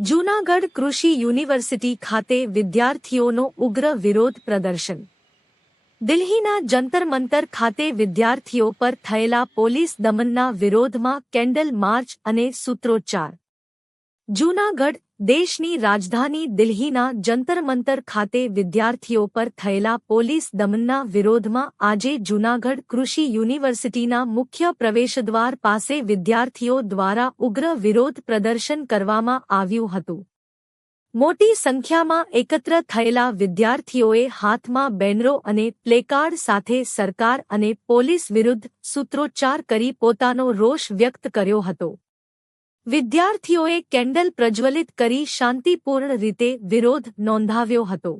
જૂનાગઢ કૃષિ યુનિવર્સિટી ખાતે વિદ્યાર્થીઓનો ઉગ્ર વિરોધ પ્રદર્શન. દિલ્હીના જંતર મંતર ખાતે વિદ્યાર્થીઓ પર થયેલા પોલીસ દમનના વિરોધમાં કેન્ડલ માર્ચ અને સૂત્રોચ્ચાર. જૂનાગઢ દેશની રાજધાની દિલ્હીના જંતર મંતર ખાતે વિદ્યાર્થીઓ પર થયેલા પોલીસ દમનના વિરોધમાં આજે જૂનાગઢ કૃષિ યુનિવર્સિટીના મુખ્ય પ્રવેશદ્વાર પાસે વિદ્યાર્થીઓ દ્વારા ઉગ્ર વિરોધ પ્રદર્શન કરવામાં આવ્યું હતું. મોટી સંખ્યામાં એકત્ર થયેલા વિદ્યાર્થીઓએ હાથમાં બેનરો અને પ્લેકાર્ડ સાથે સરકાર અને પોલીસ વિરુદ્ધ સૂત્રોચ્ચાર કરી પોતાનો રોષ વ્યક્ત કર્યો હતો. વિદ્યાર્થીઓએ કેન્ડલ પ્રજ્વલિત કરી શાંતિપૂર્ણ રીતે વિરોધ નોંધાવ્યો હતો.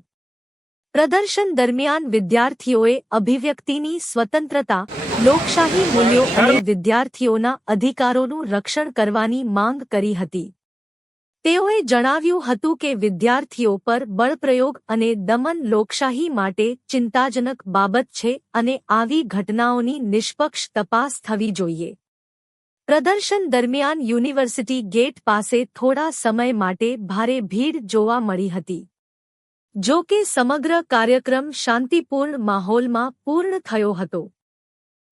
પ્રદર્શન દરમિયાન વિદ્યાર્થીઓએ અભિવ્યક્તિની સ્વતંત્રતા, લોકશાહી મૂલ્યો અને વિદ્યાર્થીઓના અધિકારોનું રક્ષણ કરવાની માંગ કરી હતી. તેઓએ જણાવ્યું હતું કે વિદ્યાર્થીઓ પર બળપ્રયોગ અને દમન લોકશાહી માટે ચિંતાજનક બાબત છે અને આવી ઘટનાઓની નિષ્પક્ષ તપાસ થવી જોઈએ. પ્રદર્શન દરમિયાન યુનિવર્સિટી ગેટ પાસે થોડા સમય માટે ભારે ભીડ જોવા મળી હતી. જો કે સમગ્ર કાર્યક્રમ શાંતિપૂર્ણ માહોલમાં પૂર્ણ થયો હતો.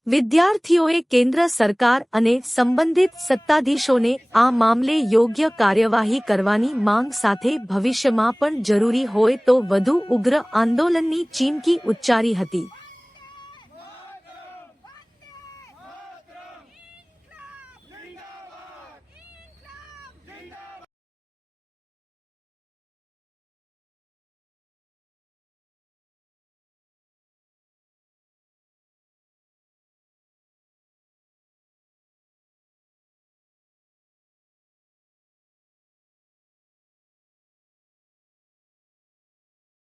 વિદ્યાર્થીઓએ કેન્દ્ર સરકાર અને સંબંધિત સત્તાધીશોને આ મામલે યોગ્ય કાર્યવાહી કરવાની માંગ સાથે ભવિષ્યમાં પણ જરૂરી હોય તો વધુ ઉગ્ર આંદોલનની ચીમકી ઉચ્ચારી હતી.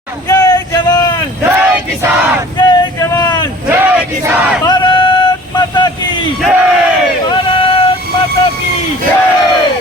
जय जवान जय किसान, जय जवान जय किसान, भारत माता की जय, भारत माता की जय.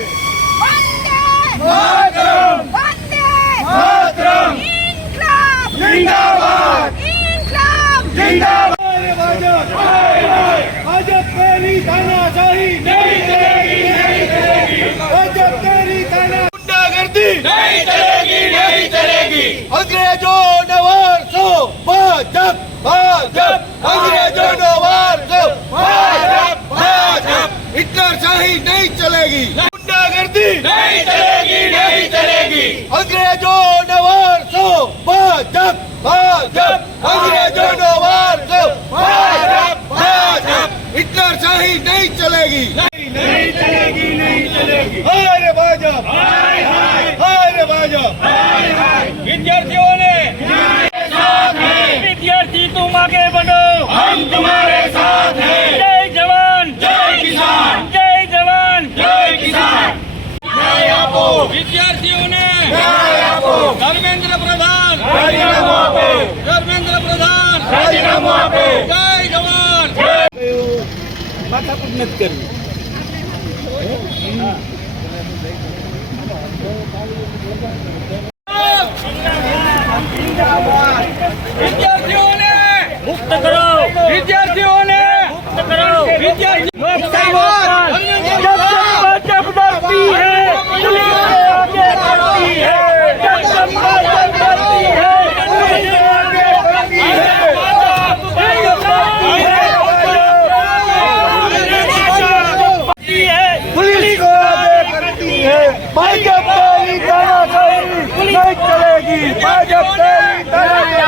वंदे मातरम, वंदे मातरम, इंकलाब जिंदाबाद, इंकलाब जिंदाबाद. भाजप हाय हाय, भाजप तेरी तानाशाही नहीं चलेगी, नहीं चलेगी. भाजप तेरी ताना गुंडागर्दी नहीं चलेगी, नहीं चलेगी. अंग्रेजों ने वारसो भाजप, भाजप. अंग्रेजों ने वारसो भाजप, भाजप. हिटलरशाही नहीं चलेगी, गुंडागर्दी नहीं चलेगी, नहीं चलेगी. अंग्रेजों ने वारसो भाजप, भाजप. अंग्रेजों ने वारसो भाजप, भाजप. हिटलरशाही नहीं चलेगी, नहीं चलेगी, नहीं चलेगी. हाय रे भाजप, हाय हाय, हाय रे भाजप, हाय हाय. विद्यार्थियों ने साथ है, विद्यार्थी तुम आगे बढ़ो, हम तुम्हारे साथ हैं. जय जवान जय किसान, जय जवान जय किसान. न्याय आपो, विद्यार्थियों ने न्याय आपो. धर्मेंद्र प्रधान राजीनामું આપો, धर्मेंद्र प्रधान राजीनाમું આપો. जय जवान जय. માથાકૂટ નથી કરવી. વિદ્યાર્થીઓને મુક્ત કરો, વિદ્યાર્થીઓને મુક્ત કરો. વિદ્યાર્થી ભાજપ ડરતી હૈ, પુલિસ આગે बढ़ती है. जब भाजप डरती है, पुलिस आगे बढ़ती है. पुलिस को आगे करती है. भाजप तेरी तानाशाही नहीं चलेगी, भाजप तेरी तानाशाही.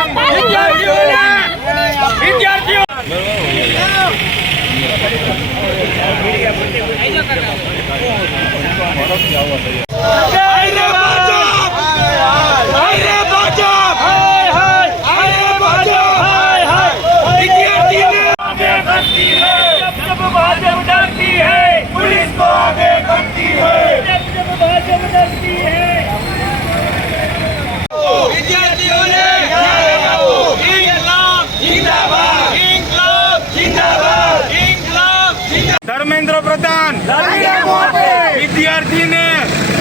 विद्यार्थियों जय रे भाजप, हाय रे भाजप, हाय हाय, हाय रे भाजप, हाय हाय. विद्यार्थी ने आगे बढ़ती है, जब भाजप डरती है, पुलिस को आगे करती है. जब भाजप डरती है. विद्यार्थियों ने इंकलाब जिंदाबाद, इंकलाब जिंदाबाद, इंकलाब जिंदाबाद. धर्मेंद्र प्रधान राजीनाમું આપે, विद्यार्थी ने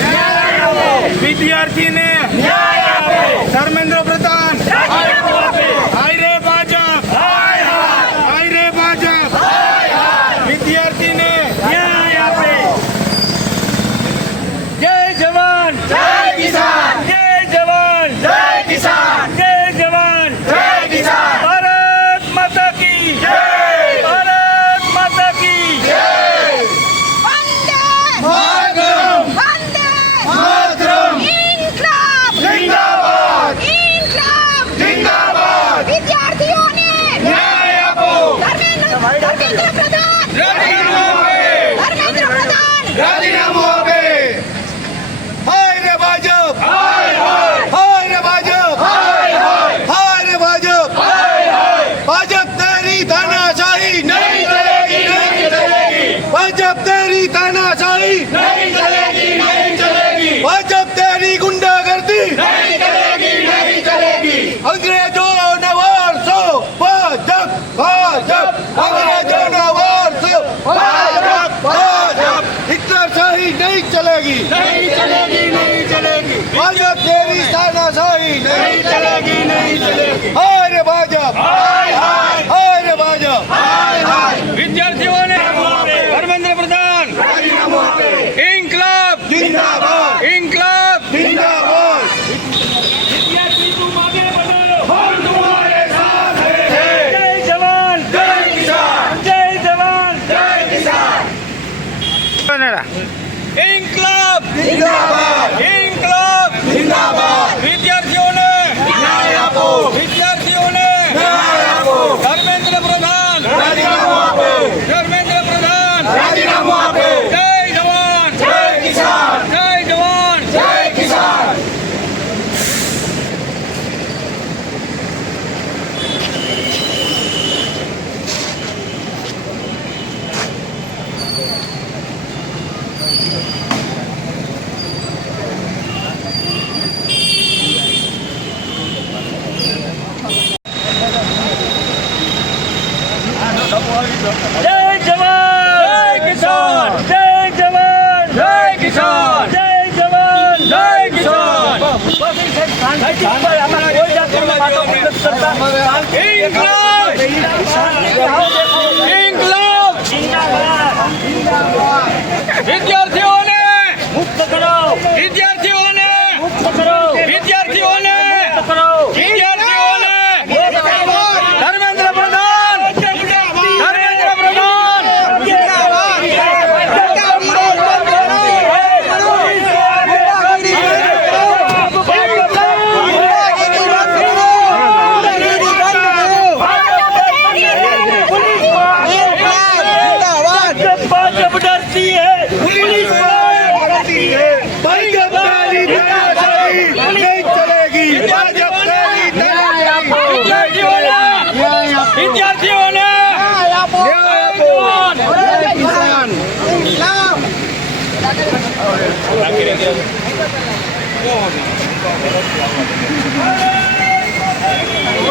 न्याय આપો, विद्यार्थी ने न्याय આપે. धर्मेंद्र प्रधान राजीनाમું આપે. हाय रे भाजप, हाय हाय, हाय रे भाजप, हाय हाय. विद्यार्थी ने न्याय આપે. जय जवान. तानाशाही नहीं चलेगी, नहीं चलेगी। हाय रे भाजप, हाय हाय, हाय रे भाजप, हाय हाय। વિદ્યાર્થીઓને ધર્મેન્દ્ર પ્રધાન ઇન્કલાબ जिंदाबाद, ઇન્કલાબ जिंदाबाद। વિદ્યાર્થી તું આગે बढ़ो हम तुम्हारे साथ हैं। જય જવાન जय किसान, જય જવાન जय किसान। ઇન્કલાબ जिंदाबाद, ઇન્કલાબ जिंदाबाद। વિદ્યાર્થીઓને न्याय आपो, વિદ્યાર્થીઓને न्याय आपो। ધર્મેન્દ્ર પ્રધાન राजीनामु आपो, ધર્મેન્દ્ર પ્રધાન राजीनामु आपो। જય જવાન जय किसान, જય જવાન जय किसान। જય જવાન જય કિસાન જય જવાન જય કિસાન જય જવાન જય કિસાન ઇન્કલાબ વિદ્યાર્થીઓને મુક્ત કરો વિદ્યાર્થીઓને મુક્ત કરો વિદ્યાર્થીઓને મુક્ત કરો વિદ્યાર્થીઓને ધર્મેન્દ્ર પ્રધાન ધર્મેન્દ્ર પ્રધાન भाजप डरती है पुलिस डरती है भाजप तेरी तानाशाही नहीं चलेगी। भाजप तेरी तानाशाही। विद्यार्थियों न्याय आपो, जय किसान।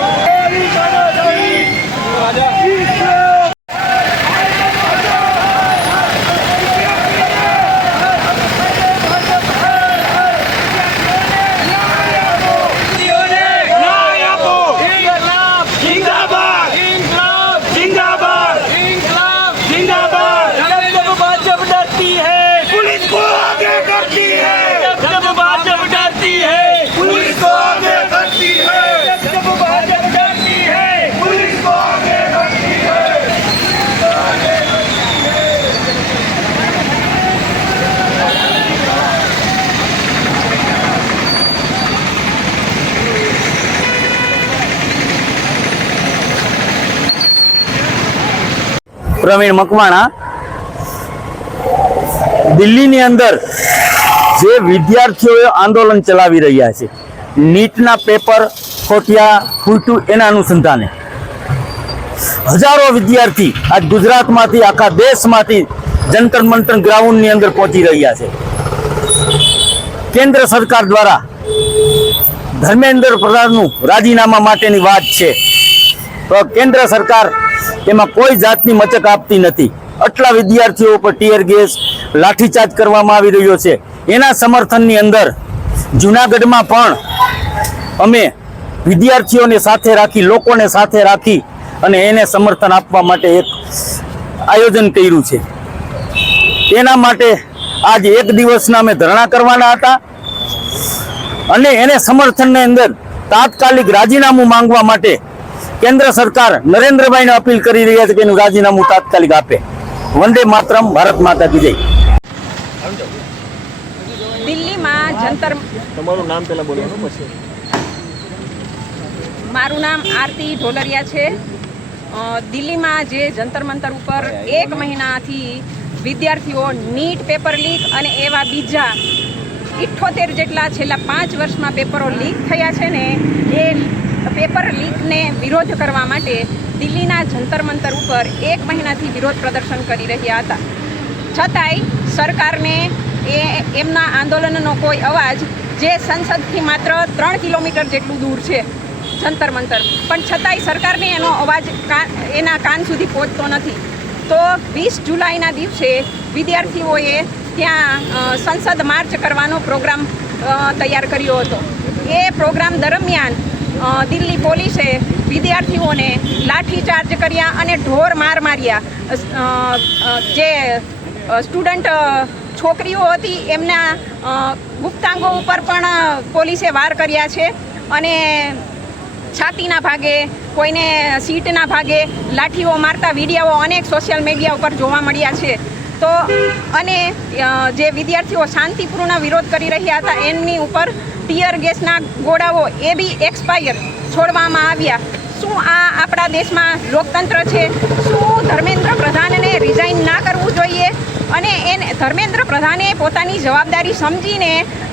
तेरी तानाशाही। न्याय आपो। जिंदाबाद, जिंदाबाद, जिंदाबाद। जब भाजप डरती है पुलिस को आगे करती है, जब भाजप डरती है पुलिस को आगे करती है, जब भाजप डरती है पुलिस को आगे करती है। પ્રવીણ મકવાણા દિલ્હીની અંદર જે વિદ્યાર્થીઓએ આંદોલન ચલાવી રહ્યા છે નીટના પેપર ફૂટ્યું એના અનુસંધાને હજારો વિદ્યાર્થી આજ ગુજરાતમાંથી આખા દેશમાંથી જંતર મંતર ગ્રાઉન્ડની અંદર પહોંચી રહ્યા છે કેન્દ્ર સરકાર દ્વારા ધર્મેન્દ્ર પ્રધાનનું રાજીનામા માટેની વાત છે તો કેન્દ્ર સરકાર એમાં કોઈ જાતની મચક આપતી નથી આટલા વિદ્યાર્થીઓ પર ટીયર ગેસ લાઠીચાર્જ કરવામાં આવી રહ્યો છે એના સમર્થનની અંદર જૂનાગઢમાં પણ અમે વિદ્યાર્થીઓને સાથે રાખી લોકોને સાથે રાખી અને એને સમર્થન આપવા માટે એક આયોજન કર્યું છે એના માટે આજ એક દિવસના અમે ધરણા કરવાના હતા અને એને સમર્થનની અંદર તાત્કાલિક રાજીનામું માંગવા માટે કેન્દ્ર સરકાર નરેન્દ્રભાઈને અપીલ કરી રહ્યા છે કે એનું રાજીનામું તાત્કાલિક આપે વંદે માતરમ ભારત માતા કી જય દિલ્હીમાં જંતર તમારું નામ પહેલા બોલવાનું પછી મારું નામ આરતી ઢોલરિયા છે દિલ્હીમાં જે જંતર મંતર ઉપર 1 મહિનાથી વિદ્યાર્થીઓ નીટ પેપર લીક અને એવા બીજા 78 જેટલા છેલ્લા 5 વર્ષમાં પેપરો લીક થયા છે ને એ પેપર લીકને વિરોધ કરવા માટે દિલ્હીના જંતર મંતર ઉપર 1 મહિનાથી વિરોધ પ્રદર્શન કરી રહ્યા હતા છતાંય સરકારને એમના આંદોલનનો કોઈ અવાજ જે સંસદથી માત્ર 3 કિલોમીટર જેટલું દૂર છે જંતર મંતર પણ છતાંય સરકારને એનો અવાજ એના કાન સુધી પહોંચતો નથી તો 20 જુલાઈના દિવસે વિદ્યાર્થીઓએ ત્યાં સંસદ માર્ચ કરવાનો પ્રોગ્રામ તૈયાર કર્યો હતો એ પ્રોગ્રામ દરમિયાન દિલ્હી પોલીસે વિદ્યાર્થીઓને લાઠીચાર્જ કર્યા અને ઢોર માર માર્યા. જે સ્ટુડન્ટ છોકરીઓ હતી એમના ગુપ્તાંગો ઉપર પણ પોલીસે વાર કર્યા છે અને છાતીના ભાગે, કોઈને સીટના ભાગે લાઠીઓ મારતા વિડીયો અનેક સોશિયલ મીડિયા ઉપર જોવા મળ્યા છે. તો અને જે વિદ્યાર્થીઓ શાંતિપૂર્ણ વિરોધ કરી રહ્યા હતા એમની ઉપર ટીયર ગેસના ગોળાઓ એ બી એક્સપાયર છોડવામાં આવ્યા. શું આ આપણા દેશમાં લોકતંત્ર છે? શું ધર્મેન્દ્ર પ્રધાનને રિઝાઇન ના કરવું જોઈએ? અને ધર્મેન્દ્ર પ્રધાને પોતાની જવાબદારી સમજીને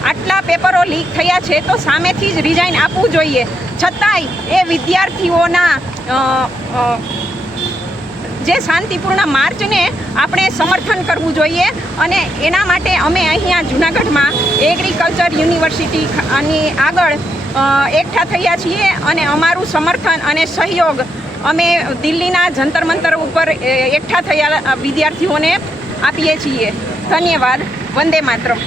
આટલા પેપરો લીક થયા છે તો સામેથી જ રિઝાઇન આપવું જોઈએ. છતાંય એ વિદ્યાર્થીઓના જે શાંતિપૂર્ણ માર્ચને આપણે સમર્થન કરવું જોઈએ અને એના માટે અમે અહીંયા જૂનાગઢમાં એગ્રીકલ્ચર યુનિવર્સિટીની આગળ એકઠા થયા છીએ અને અમારું સમર્થન અને સહયોગ અમે દિલ્હીના જંતર મંતર ઉપર એકઠા થયા વિદ્યાર્થીઓને આપીએ છીએ. ધન્યવાદ. વંદે માતરમ.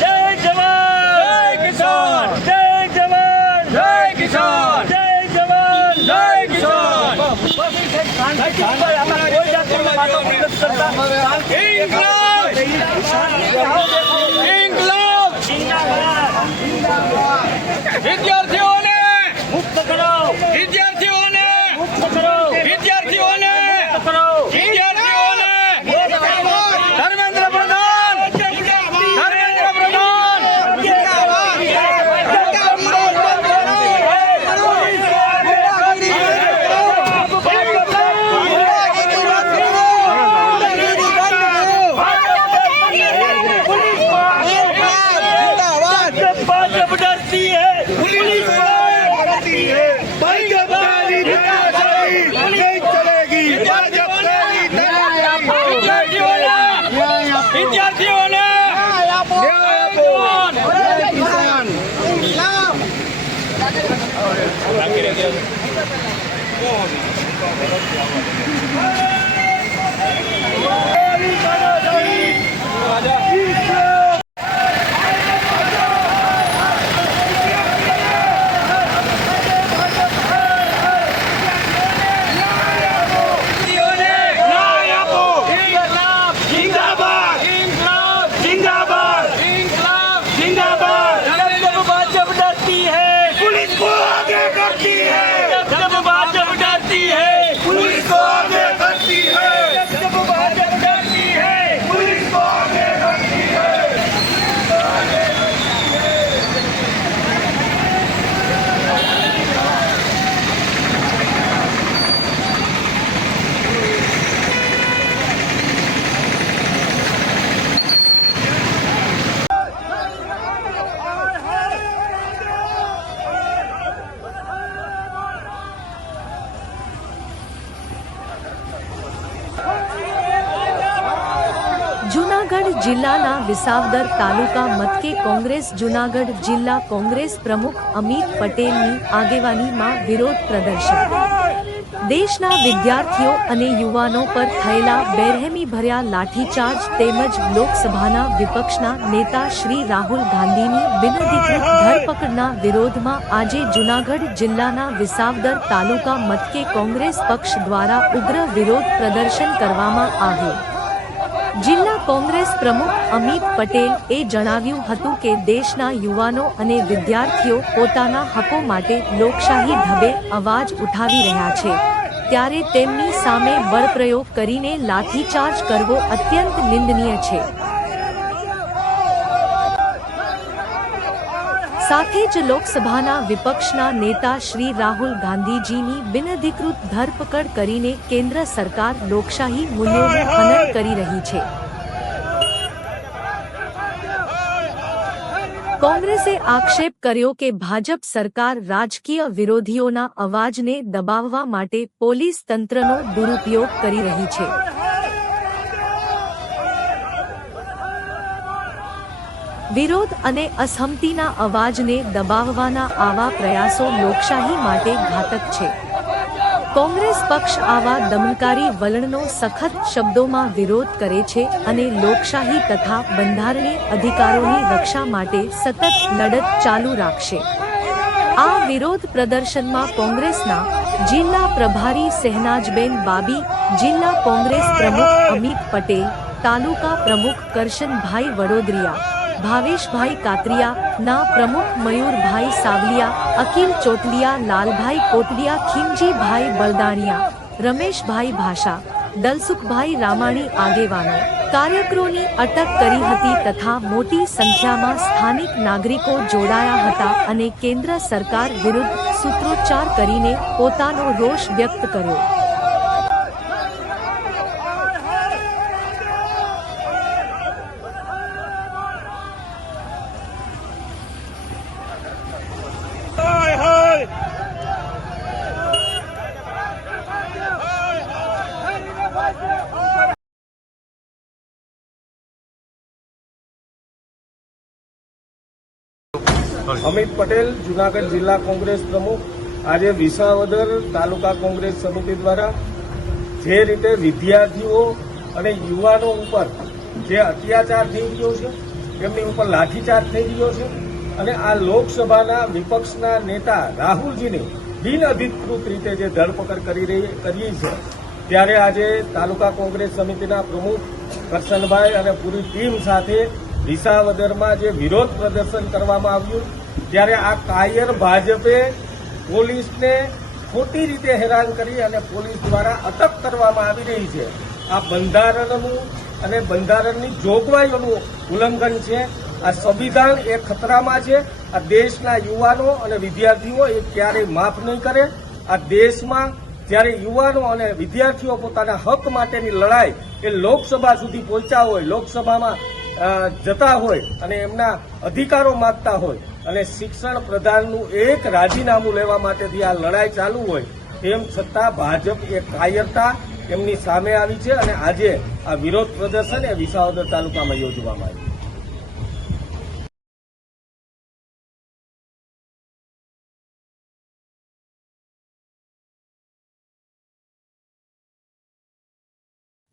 જય જવાન, જય કિસાન, જય જવાન, જય કિસાન, જય જવાન, જય કિસાન. આમાં કોઈ જાતની વાતો નથી કરતા. ઇન્કલાબ, ઇન્કલાબ, વિદ્યાર્થીઓને મુક્ત કરો, વિદ્યાર્થીઓને મુક્ત કરો, વિદ્યાર્થીઓને મુક્ત કરો, વિદ્યાર્થીઓને ધર્મેન્દ્ર પ્રધાન, ધર્મેન્દ્ર પ્રધાન, भाजप डरती है, पुलिस डरती है, भाजप तेरी तानाशाही नहीं चलेगी. भाजप तेरी तानाशाही. विद्यार्थियों ने न्याय आपो. तेरी तानाशाही. भाजप डरती है, पुलिस को आगे करती है. जब भाजप डरती है, पुलिस को आगे करती है. जब भाजप डरती है, पुलिस को आगे करती है. જૂનાગઢ જિલ્લાના વિસાવદર તાલુકા મથકે કોંગ્રેસ જૂનાગઢ જિલ્લા કોંગ્રેસ પ્રમુખ અમિત પટેલની આગેવાનીમાં વિરોધ પ્રદર્શન. દેશના વિદ્યાર્થીઓ અને યુવાનો પર થયેલા બેરહેમીભર્યા લાઠીચાર્જ તેમજ લોકસભાના વિપક્ષના નેતા શ્રી રાહુલ ગાંધીની બિનઅધિકૃત ધરપકડના વિરોધમાં આજે જૂનાગઢ જિલ્લાના વિસાવદર તાલુકા મથકે કોંગ્રેસ પક્ષ દ્વારા ઉગ્ર વિરોધ પ્રદર્શન કરવામાં આવ્યું. જિલ્લા કોંગ્રેસ પ્રમુખ અમિત પટેલ એ જણાવ્યું હતું કે દેશના યુવાનો અને વિદ્યાર્થીઓ પોતાના હકો માટે લોકશાહી ઢબે અવાજ ઉઠાવી રહ્યા છે, ત્યારે તેમની સામે બળપ્રયોગ કરીને લાઠીચાર્જ કરવો અત્યંત નિંદનીય છે। સાથે જ લોકસભાના વિપક્ષના નેતા શ્રી રાહુલ ગાંધીજીની બિનઅધિકૃત ધરપકડ કરીને કેન્દ્ર સરકાર લોકશાહી મૂલ્યોનું હનન કરી રહી છે। કોંગ્રેસે આક્ષેપ કર્યો કે ભાજપ સરકાર રાજકીય વિરોધીઓના અવાજને દબાવવા માટે પોલીસ તંત્રનો દુરુપયોગ કરી રહી છે। વિરોધ અને અસહમતિના અવાજને દબાવવાના આવા પ્રયાસો લોકશાહી માટે ઘાતક છે। કોંગ્રેસ પક્ષ આવા દમનકારી વલણનો સખત શબ્દોમાં વિરોધ કરે છે અને લોકશાહી તથા બંધારણીય અધિકારોની રક્ષા માટે સતત લડત ચાલુ રાખશે। આ વિરોધ પ્રદર્શનમાં કોંગ્રેસના જિલ્લા પ્રભારી શહેનાજબેન બાબી, જિલ્લા કોંગ્રેસ પ્રમુખ અમિત પટેલ, તાલુકા પ્રમુખ કરશનભાઈ વડોદરિયા, ભાવેશભાઈ કાતરિયા ના પ્રમુખ મયુરભાઈ સાવલિયા, અકિલ ચોટલિયા, લાલભાઈ કોટડિયા, ખીમજીભાઈ બલદાણિયા, રમેશભાઈ ભાષા, દલસુખભાઈ રામાણી આગેવાનો કાર્યકરોની અટક કરી હતી તથા મોટી સંખ્યામાં સ્થાનિક નાગરિકો જોડાયા હતા અને કેન્દ્ર સરકાર વિરુદ્ધ સૂત્રોચ્ચાર કરીને પોતાનો રોષ વ્યક્ત કર્યો। અમિત પટેલ, જૂનાગઢ જિલ્લા કોંગ્રેસ પ્રમુખ। આજે વિસાવદર તાલુકા કોંગ્રેસ સમિતિ દ્વારા જે રીતે વિદ્યાર્થીઓ અને યુવાનો ઉપર જે અત્યાચાર થઈ રહ્યો છે, તેમની ઉપર લાઠીચાર્જ થઈ રહ્યો છે અને આ લોકસભાના વિપક્ષના નેતા રાહુલજીને બિનઅધિકૃત રીતે જે ધરપકડ કરી છે, ત્યારે આજે તાલુકા કોંગ્રેસ સમિતિના પ્રમુખ કરશનભાઈ અને પૂરી ટીમ સાથે વિસાવદરમાં જે વિરોધ પ્રદર્શન કરવામાં આવ્યું, ત્યારે આ કાયર ભાજપે પોલીસને ખોટી રીતે હેરાન કરી અને પોલીસ દ્વારા અટક કરવામાં આવી રહી છે। આ બંધારણનું અને બંધારણની જોગવાઈઓનું ઉલ્લંઘન છે। આ સંવિધાન એ ખતરામાં છે। આ દેશના યુવાનો અને વિદ્યાર્થીઓ એ ક્યારેય માફ નહીં કરે। આ દેશમાં જ્યારે યુવાનો અને વિદ્યાર્થીઓ પોતાના હક માટેની લડાઈ એ લોકસભા સુધી પહોંચ્યા હોય, લોકસભામાં જતા હોય અને એમના અધિકારો માંગતા હોય અને શિક્ષણ પ્રધાનનું એક રાજીનામું લેવા માટેથી આ લડાઈ ચાલુ હોય, તેમ છતાં ભાજપ એ કાયરતા એમની સામે આવી છે અને આજે આ વિરોધ પ્રદર્શન એ વિસાવદર તાલુકામાં યોજવામાં આવ્યું।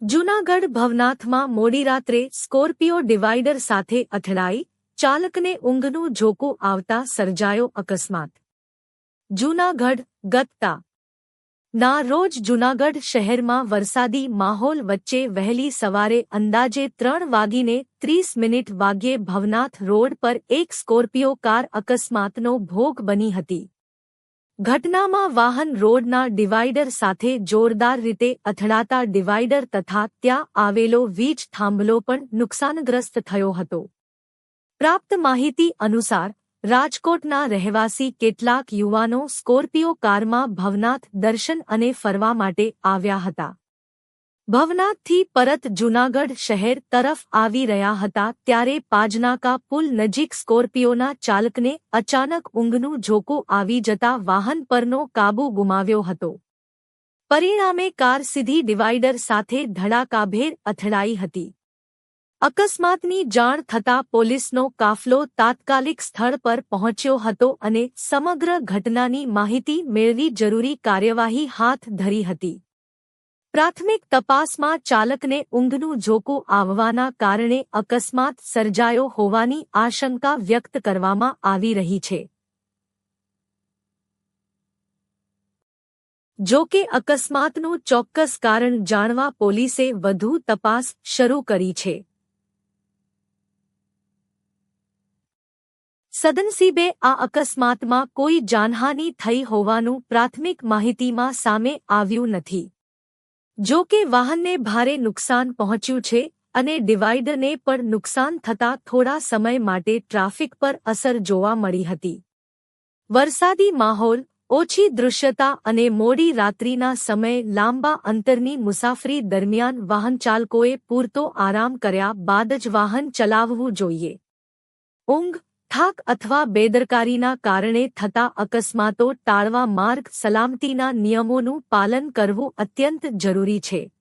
જૂનાગઢ ભવનાથમાં મોડી રાત્રે સ્કોર્પિયો ડિવાઈડર સાથે અથડાઈ, ચાલકને ઊંઘનું ઝોકું આવતા સર્જાયો અકસ્માત। જૂનાગઢ ગત ના રોજ જૂનાગઢ શહેરમાં વરસાદી માહોલ વચ્ચે વહેલી સવારે અંદાજે 3:30 વાગ્યે ભવનાથ રોડ પર એક સ્કોર્પિયો કાર અકસ્માતનો ભોગ બની હતી। ઘટનામાં વાહન રોડના ડિવાઈડર સાથે જોરદાર રીતે અથડાતા ડિવાઈડર તથા ત્યાં આવેલો વીજ થાંભલો પણ નુકસાનગ્રસ્ત થયો હતો। પ્રાપ્ત માહિતી અનુસાર રાજકોટના રહેવાસી કેટલાક યુવાનો સ્કોર્પિયો કારમાં ભવનાથ દર્શન અને ફરવા માટે આવ્યા હતા। ભવનાથથી પરત જૂનાગઢ શહેર તરફ આવી રહ્યા હતા ત્યારે પાજનાકા પુલ નજીક સ્કોર્પિયોના ચાલકને અચાનક ઊંઘનું ઝોકું આવી જતા વાહન પરનો કાબુ ગુમાવ્યો હતો। પરિણામે કાર સીધી ડિવાઈડર સાથે ધડાકાભેર અથડાઈ હતી। અકસ્માતની જાણ થતાં પોલીસનો કાફલો તાત્કાલિક સ્થળ પર પહોંચ્યો હતો અને સમગ્ર ઘટનાની માહિતી મેળવી જરૂરી કાર્યવાહી હાથ ધરી હતી। પ્રાથમિક તપાસમાં ચાલકને ઊંઘનું ઝોકું આવવાના કારણે અકસ્માત સર્જાયો હોવાની આશંકા વ્યક્ત કરવામાં આવી રહી છે। જો કે અકસ્માતનું ચોક્કસ કારણ જાણવા પોલીસે વધુ તપાસ શરૂ કરી છે. સદનસીબે આ અકસ્માતમાં કોઈ જાનહાનિ થઈ હોવાનું પ્રાથમિક માહિતીમાં સામે આવ્યું નથી. જો કે વાહનને ભારે નુકસાન પહોંચ્યું છે અને ડિવાઈડરને પણ નુકસાન થતાં થોડા સમય માટે ટ્રાફિક પર અસર જોવા મળી હતી. વરસાદી માહોલ, ઓછી દૃશ્યતા અને મોડી રાત્રિના સમયે લાંબા અંતરની મુસાફરી દરમિયાન વાહનચાલકોએ પૂરતો આરામ કર્યા બાદ જ વાહન ચલાવવું જોઈએ. ઊંઘ, થાક અથવા બેદરકારીના કારણે થતા અકસ્માતો ટાળવા માર્ગ સલામતીના નિયમોનું પાલન કરવું અત્યંત જરૂરી છે.